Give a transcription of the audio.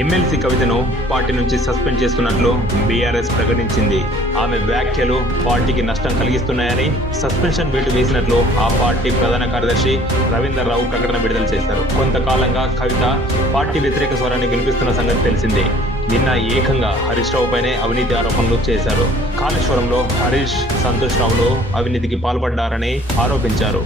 MLC కవితను party నుంచి suspend చేస్తున్నట్లు బీఆర్ఎస్ ప్రకటించింది. ఆమె వ్యాఖ్యలు పార్టీకి నష్టం కలిగిస్తున్నాయని సస్పెన్షన్ వేటు వేసినట్లు ఆ పార్టీ ప్రధాన కార్యదర్శి రవీందర్ రావు ప్రకటన విడుదల చేశారు. కొంతకాలంగా కవిత పార్టీ వ్యతిరేక స్వరాన్ని వినిపిస్తున్న సంగతి తెలిసిందే. నిన్న ఏకంగా హరీష్ రావు పైనే అవినీతి ఆరోపణలు చేశారు. కాళేశ్వరంలో హరీష్ సంతోష్ రావులు అవినీతికి పాల్పడ్డారని ఆరోపించారు.